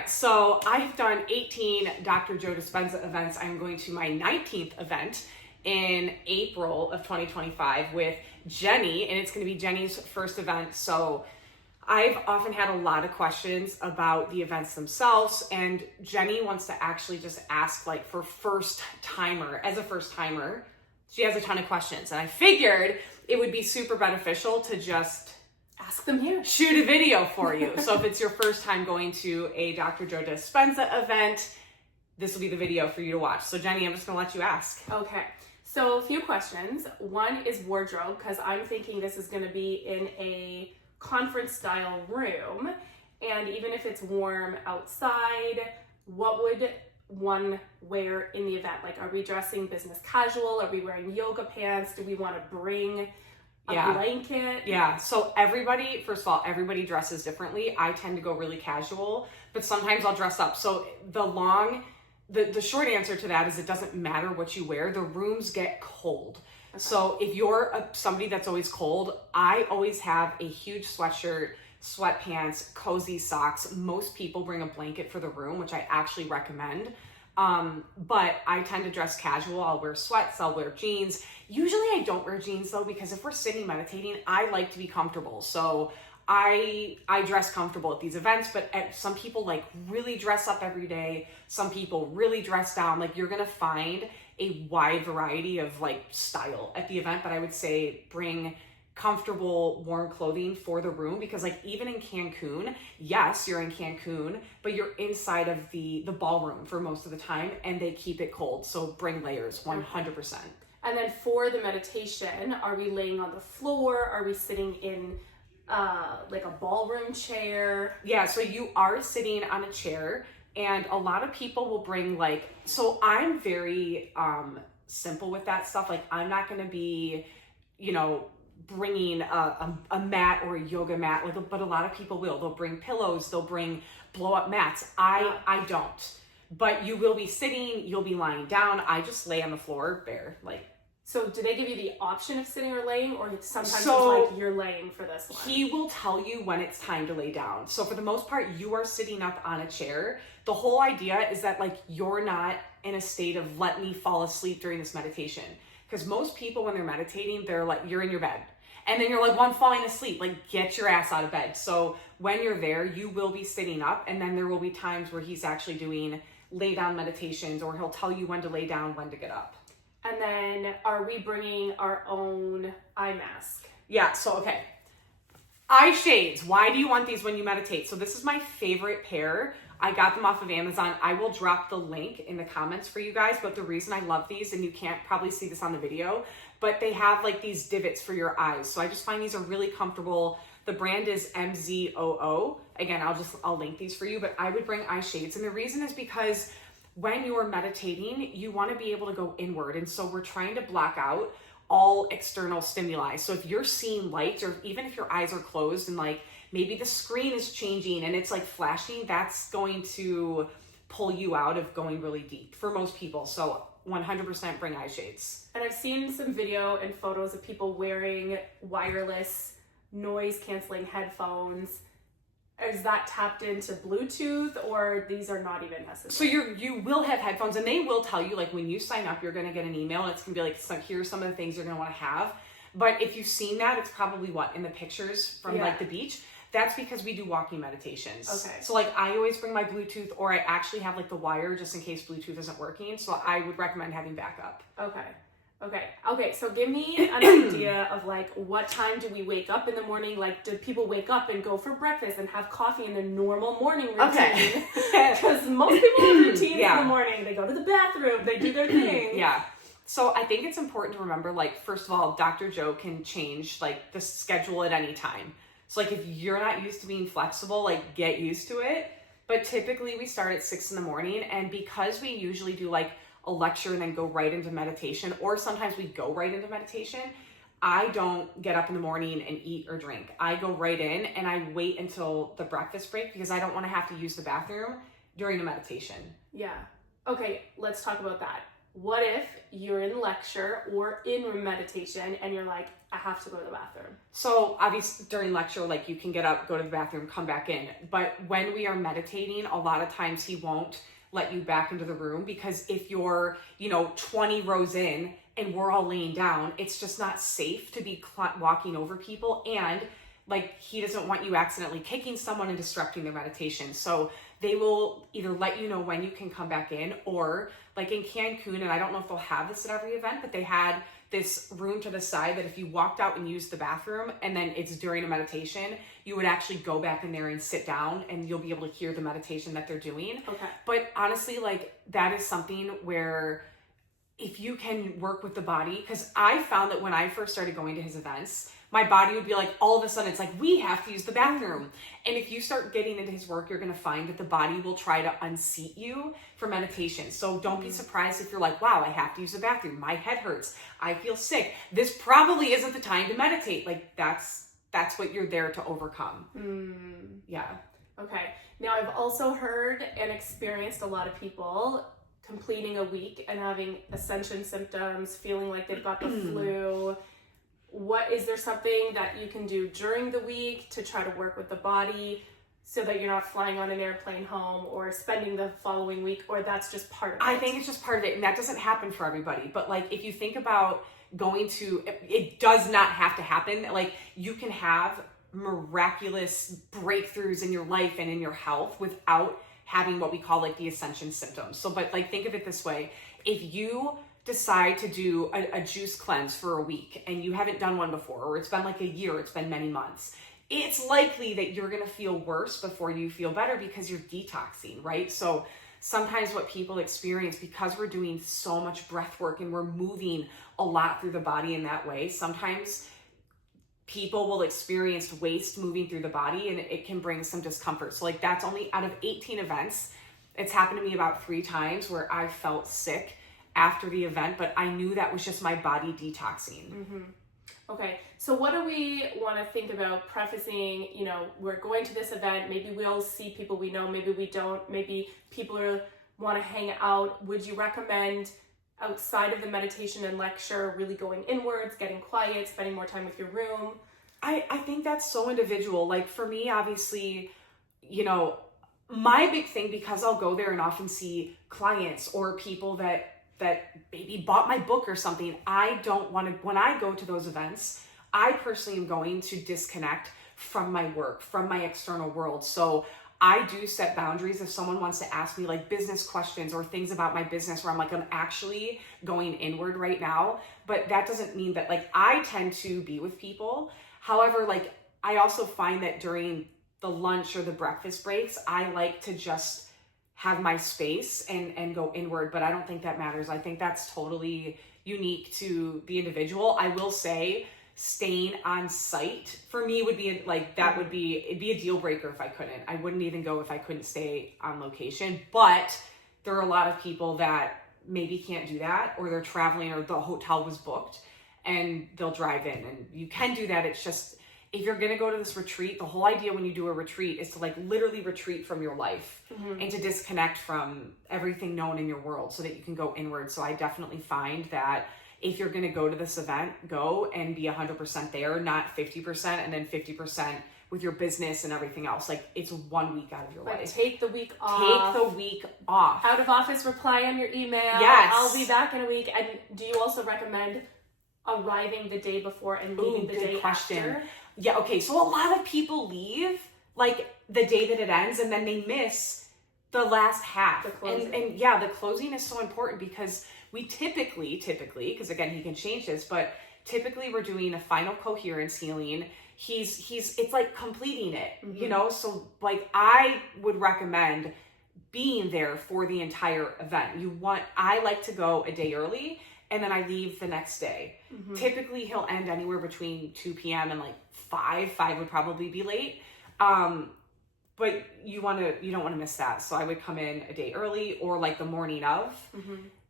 right, so I've done 18 Dr. Joe Dispenza events. I'm going to my 19th event in April of 2025 with Jenny, and it's going to be Jenny's first event. So I've often had a lot of questions about the events themselves, and Jenny wants to actually just ask, like, for first timer, as a first timer, she has a ton of questions, and I figured it would be super beneficial to just ask them here. Shoot a video for you. So if it's your first time going to a Dr. Joe Dispenza event, this will be the video for you to watch. So Jenny, I'm just gonna let you ask. Okay, so a few questions. One is wardrobe, because I'm thinking this is gonna be in a conference style room. And even if it's warm outside, what would one wear in the event? Like, are we dressing business casual? Are we wearing yoga pants? Do we wanna bring a blanket? Yeah, so everybody, first of all, everybody dresses differently. I tend to go really casual, but sometimes I'll dress up. So the short answer to that is it doesn't matter what you wear. The rooms get cold. Okay. So if you're somebody that's always cold, I always have a huge sweatshirt, sweatpants, cozy socks. Most people bring a blanket for the room, which I actually recommend. But I tend to dress casual. I'll wear sweats, I'll wear jeans. Usually I don't wear jeans though, because if we're sitting meditating, I like to be comfortable. So I dress comfortable at these events, but some people like really dress up every day. Some people really dress down. Like, you're going to find a wide variety of like style at the event, but I would say bring comfortable, warm clothing for the room, because like even in Cancun, yes, you're in Cancun, but you're inside of the ballroom for most of the time, and they keep it cold. So bring layers, 100%. And then for the meditation, are we laying on the floor? Are we sitting in like a ballroom chair? Yeah, so you are sitting on a chair, and a lot of people will bring like, so I'm very simple with that stuff. Like, I'm not going to be, bringing a mat or a yoga mat, but a lot of people will. They'll bring pillows, they'll bring blow up mats. I don't. But you will be sitting, you'll be lying down. I just lay on the floor bare, like. So do they give you the option of sitting or laying, or sometimes it's like you're laying for this one? He will tell you when it's time to lay down. So for the most part, you are sitting up on a chair. The whole idea is that like you're not in a state of let me fall asleep during this meditation. Because most people, when they're meditating, they're like, you're in your bed. And then you're like, well, I'm falling asleep. Like, get your ass out of bed. So when you're there, you will be sitting up, and then there will be times where he's actually doing lay down meditations, or he'll tell you when to lay down, when to get up. And then are we bringing our own eye mask? Yeah, so okay. Eyeshades. Why do you want these when you meditate? So this is my favorite pair. I got them off of Amazon. I will drop the link in the comments for you guys, but the reason I love these, and you can't probably see this on the video, but they have like these divots for your eyes. So I just find these are really comfortable. The brand is MZOO. Again, I'll link these for you, but I would bring eye shades. And the reason is because when you're meditating, you want to be able to go inward. And so we're trying to block out all external stimuli. So if you're seeing lights, or even if your eyes are closed and like maybe the screen is changing and it's like flashing, that's going to pull you out of going really deep for most people. So 100% bring eye shades. And I've seen some video and photos of people wearing wireless noise canceling headphones. Is that tapped into Bluetooth, or these are not even necessary? So you will have headphones, and they will tell you, like when you sign up, you're going to get an email, and it's going to be like, so here's some of the things you're going to want to have. But if you've seen that, it's probably in the pictures from like the beach. That's because we do walking meditations. Okay. So like I always bring my Bluetooth, or I actually have like the wire just in case Bluetooth isn't working. So I would recommend having backup. Okay, so give me an idea of like, what time do we wake up in the morning? Like, do people wake up and go for breakfast and have coffee in their normal morning routine? Okay. Because most people have routines in the morning. They go to the bathroom, they do their thing. Yeah. So I think it's important to remember, like, first of all, Dr. Joe can change like the schedule at any time. So like if you're not used to being flexible, like get used to it. But typically we start at 6 a.m, and because we usually do like a lecture and then go right into meditation, or sometimes we go right into meditation, I don't get up in the morning and eat or drink. I go right in and I wait until the breakfast break because I don't want to have to use the bathroom during the meditation. Yeah. Okay, let's talk about that. what if you're in lecture or in meditation and you're like, I have to go to the bathroom? So obviously during lecture, like you can get up, go to the bathroom, come back in. But when we are meditating, a lot of times he won't let you back into the room, because if you're, 20 rows in and we're all laying down, it's just not safe to be walking over people. And like, he doesn't want you accidentally kicking someone and disrupting their meditation. So they will either let you know when you can come back in, or like in Cancun, and I don't know if they'll have this at every event, but they had this room to the side that if you walked out and used the bathroom and then it's during a meditation, you would actually go back in there and sit down and you'll be able to hear the meditation that they're doing. Okay. But honestly, like that is something where if you can work with the body, because I found that when I first started going to his events, my body would be like, all of a sudden, it's like, we have to use the bathroom. And if you start getting into his work, you're going to find that the body will try to unseat you for meditation. So don't be surprised if you're like, wow, I have to use the bathroom. My head hurts. I feel sick. This probably isn't the time to meditate. Like that's what you're there to overcome. Yeah. Okay. Now I've also heard and experienced a lot of people completing a week and having Ascension symptoms, feeling like they've got the flu. Is there something that you can do during the week to try to work with the body so that you're not flying on an airplane home or spending the following week, or that's just part of it? I think it's just part of it, and that doesn't happen for everybody. But like, if you think about it does not have to happen. Like, you can have miraculous breakthroughs in your life and in your health without having what we call like the Ascension symptoms. So, but like, think of it this way. If you decide to do a juice cleanse for a week and you haven't done one before, or it's been like a year, it's been many months, it's likely that you're going to feel worse before you feel better because you're detoxing, right? So sometimes what people experience, because we're doing so much breath work and we're moving a lot through the body in that way, sometimes people will experience waste moving through the body and it can bring some discomfort. So like, that's only out of 18 events. It's happened to me about 3 times where I felt sick after the event, but I knew that was just my body detoxing. Okay, so what do we want to think about prefacing? We're going to this event, maybe we'll see people we know, maybe we don't, maybe people want to hang out. Would you recommend, outside of the meditation and lecture, really going inwards, getting quiet, spending more time with your room? I think that's so individual. Like for me, obviously, my big thing, because I'll go there and often see clients or people that maybe bought my book or something, I don't want to, when I go to those events, I personally am going to disconnect from my work, from my external world. So I do set boundaries. If someone wants to ask me like business questions or things about my business where I'm like, I'm actually going inward right now, but that doesn't mean that like I tend to be with people. However, like I also find that during the lunch or the breakfast breaks, I like to just have my space and go inward, but I don't think that matters. I think that's totally unique to the individual. I will say staying on site for me would be like, it'd be a deal breaker if I couldn't. I wouldn't even go if I couldn't stay on location, but there are a lot of people that maybe can't do that, or they're traveling or the hotel was booked and they'll drive in, and you can do that. It's just, if you're going to go to this retreat, the whole idea when you do a retreat is to like literally retreat from your life and to disconnect from everything known in your world so that you can go inward. So I definitely find that if you're going to go to this event, go and be 100% there, not 50% and then 50% with your business and everything else. Like, it's 1 week out of your life. Take the week off. Take the week off. Out of office, reply on your email. Yes. I'll be back in a week. And do you also recommend arriving the day before and leaving the day after? Yeah, okay, so a lot of people leave like the day that it ends and then they miss the last half. The closing. And yeah, the closing is so important because we typically, because again, he can change this, but typically we're doing a final coherence healing. It's like completing it, So like I would recommend being there for the entire event. I like to go a day early and then I leave the next day. Typically he'll end anywhere between 2 p.m. and like 5 would probably be late. But you don't want to miss that. So I would come in a day early or like the morning of,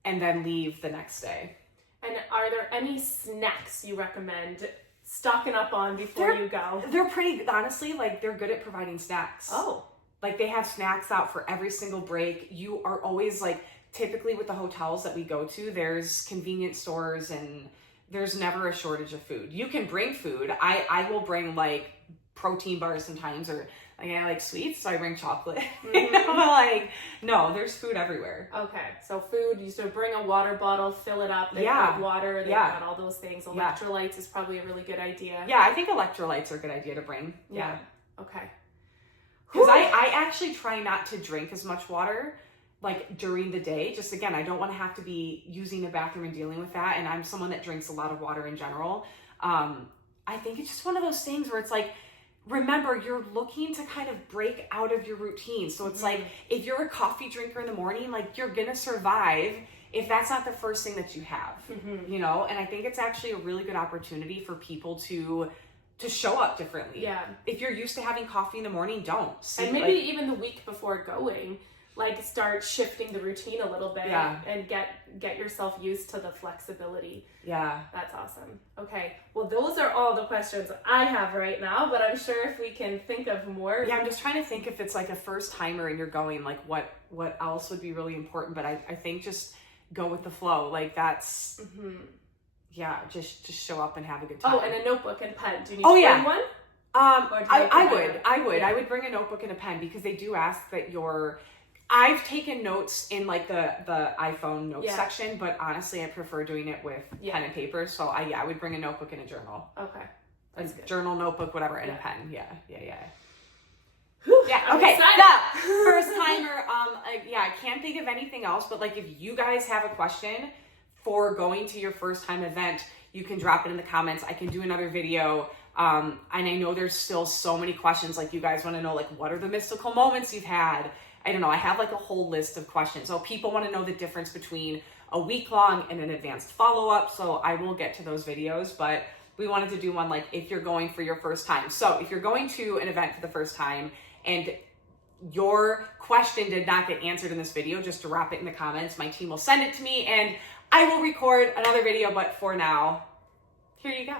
and then leave the next day. And are there any snacks you recommend stocking up on before you go? They're pretty, honestly, like they're good at providing snacks. Oh. Like they have snacks out for every single break. You are always like typically with the hotels that we go to, there's convenience stores and there's never a shortage of food. You can bring food. I will bring like protein bars sometimes, or like I like sweets, so I bring chocolate. Like, no, there's food everywhere. Okay, so food, you should bring a water bottle, fill it up. They've got water, they've got all those things. Electrolytes is probably a really good idea. Yeah, I think electrolytes are a good idea to bring. Yeah. Okay. Because I actually try not to drink as much water like during the day. Just again, I don't want to have to be using the bathroom and dealing with that. And I'm someone that drinks a lot of water in general. I think it's just one of those things where it's like, remember, you're looking to kind of break out of your routine. So it's like, if you're a coffee drinker in the morning, like you're going to survive if that's not the first thing that you have, you know? And I think it's actually a really good opportunity for people to show up differently. Yeah. If you're used to having coffee in the morning, don't. And maybe even the week before going, like start shifting the routine a little bit and get yourself used to the flexibility. Yeah. That's awesome. Okay. Well, those are all the questions I have right now, but I'm sure if we can think of more. Yeah, I'm just trying to think if it's like a first timer and you're going, like what else would be really important, but I think just go with the flow. Like that's yeah, just show up and have a good time. Oh, and a notebook and pen. Do you need to bring one? I would bring a notebook and a pen, because they do ask that I've taken notes in like the iPhone notes section, but honestly, I prefer doing it with pen and paper. So I would bring a notebook and a journal. Okay. That's good. Journal, notebook, whatever, and a pen. Yeah. Whew, okay. So first timer. I can't think of anything else, but like if you guys have a question for going to your first time event, you can drop it in the comments. I can do another video. And I know there's still so many questions. Like you guys want to know, like, what are the mystical moments you've had? I don't know. I have like a whole list of questions. So people want to know the difference between a week-long and an advanced follow-up. So I will get to those videos, but we wanted to do one like if you're going for your first time. So if you're going to an event for the first time and your question did not get answered in this video, just drop it in the comments. My team will send it to me and I will record another video. But for now, here you go.